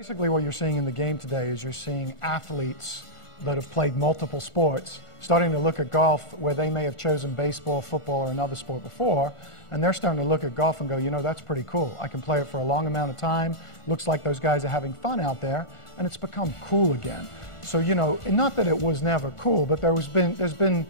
Basically what you're seeing in the game today is you're seeing athletes that have played multiple sports starting to look at golf where they may have chosen baseball, football, or another sport before, and they're starting to look at golf and go, you know, that's pretty cool. I can play it for a long amount of time. Looks like those guys are having fun out there, and it's become cool again. So, you know, not that it was never cool, but there's been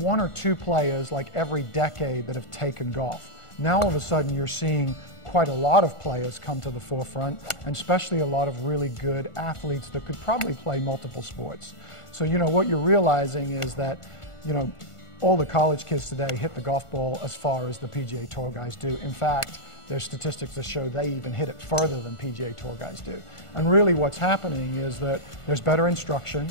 one or two players like every decade that have taken golf. Now all of a sudden you're seeing quite a lot of players come to the forefront, and especially a lot of really good athletes that could probably play multiple sports. So, you know, what you're realizing is that, you know, all the college kids today hit the golf ball as far as the PGA Tour guys do. In fact, there's statistics that show they even hit it further than PGA Tour guys do. And really what's happening is that there's better instruction,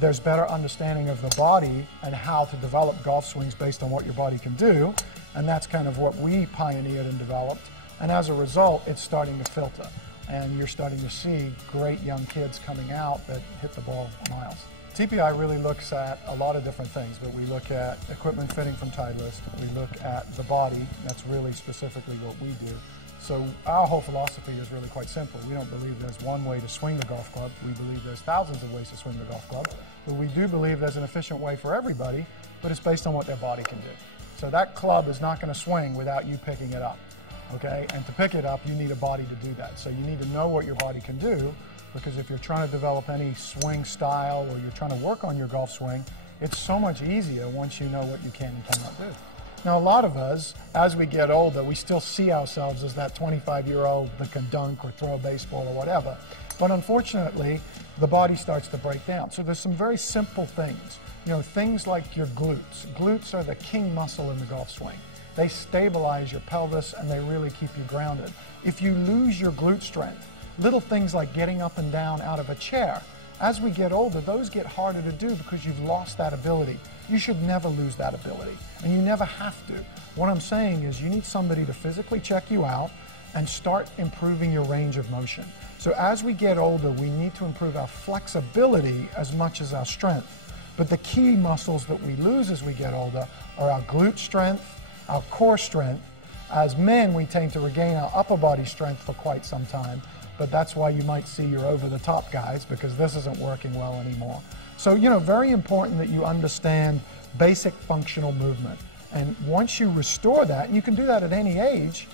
there's better understanding of the body and how to develop golf swings based on what your body can do, and that's kind of what we pioneered and developed. And as a result, it's starting to filter, and you're starting to see great young kids coming out that hit the ball miles. TPI really looks at a lot of different things, but we look at equipment fitting from Titleist, we look at the body, that's really specifically what we do. So our whole philosophy is really quite simple. We don't believe there's one way to swing the golf club, we believe there's thousands of ways to swing the golf club, but we do believe there's an efficient way for everybody, but it's based on what their body can do. So that club is not going to swing without you picking it up. Okay, and to pick it up, you need a body to do that. So you need to know what your body can do, because if you're trying to develop any swing style or you're trying to work on your golf swing, it's so much easier once you know what you can and cannot do. Now, a lot of us, as we get older, we still see ourselves as that 25-year-old that can dunk or throw a baseball or whatever. But unfortunately, the body starts to break down. So there's some very simple things. You know, things like your glutes. Glutes are the king muscle in the golf swing. They stabilize your pelvis and they really keep you grounded. If you lose your glute strength, little things like getting up and down out of a chair, as we get older, those get harder to do because you've lost that ability. You should never lose that ability, and you never have to. What I'm saying is you need somebody to physically check you out and start improving your range of motion. So as we get older, we need to improve our flexibility as much as our strength. But the key muscles that we lose as we get older are our glute strength, our core strength. As men, we tend to regain our upper body strength for quite some time, but that's why you might see your over-the-top guys, because this isn't working well anymore. So, you know, very important that you understand basic functional movement. And once you restore that, and you can do that at any age,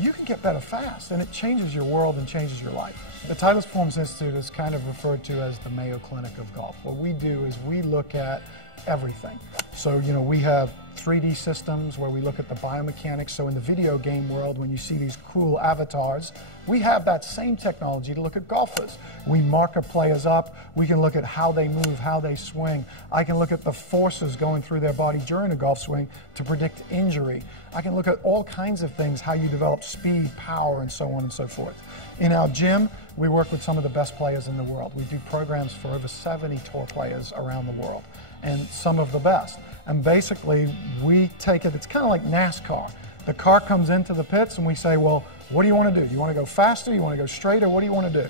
you can get better fast, and it changes your world and changes your life. The Titleist Performance Institute is kind of referred to as the Mayo Clinic of golf. What we do is we look at everything. So, you know, we have 3D systems where we look at the biomechanics. So in the video game world, when you see these cool avatars, we have that same technology to look at golfers. We mark our players up. We can look at how they move, how they swing. I can look at the forces going through their body during a golf swing to predict injury. I can look at all kinds of things, how you develop speed, power, and so on and so forth. In our gym, we work with some of the best players in the world. We do programs for over 70 tour players around the world, and some of the best. And basically, we take it, it's kind of like NASCAR. The car comes into the pits and we say, well, what do you want to do? You want to go faster? You want to go straighter? What do you want to do?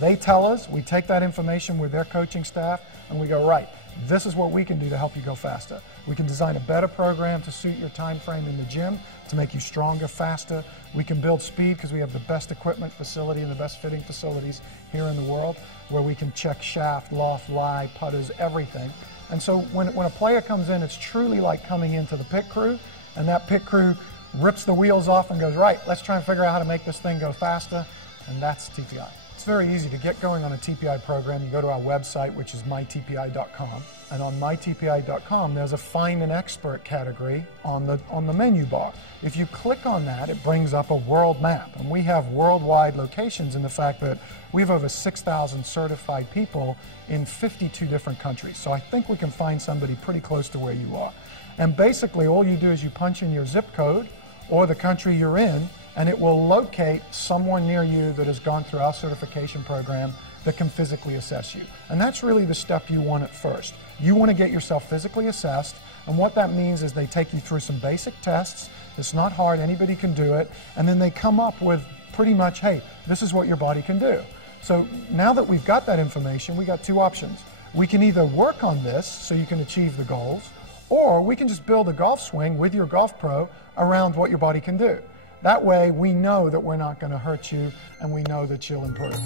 They tell us, we take that information with their coaching staff, and we go, right, this is what we can do to help you go faster. We can design a better program to suit your time frame in the gym to make you stronger, faster. We can build speed because we have the best equipment facility and the best fitting facilities here in the world, where we can check shaft, loft, lie, putters, everything. And so when a player comes in, it's truly like coming into the pit crew, and that pit crew rips the wheels off and goes, right, let's try and figure out how to make this thing go faster, and that's TPI. It's very easy to get going on a TPI program. You go to our website, which is mytpi.com, and on mytpi.com there's a Find an Expert category on the menu bar. If you click on that, it brings up a world map, and we have worldwide locations in the fact that we have over 6,000 certified people in 52 different countries. So I think we can find somebody pretty close to where you are. And basically all you do is you punch in your zip code or the country you're in, and it will locate someone near you that has gone through our certification program that can physically assess you. And that's really the step you want at first. You want to get yourself physically assessed, and what that means is they take you through some basic tests. It's not hard, anybody can do it, and then they come up with pretty much, hey, this is what your body can do. So now that we've got that information, we got two options. We can either work on this so you can achieve the goals, or we can just build a golf swing with your golf pro around what your body can do. That way we know that we're not going to hurt you, and we know that you'll improve.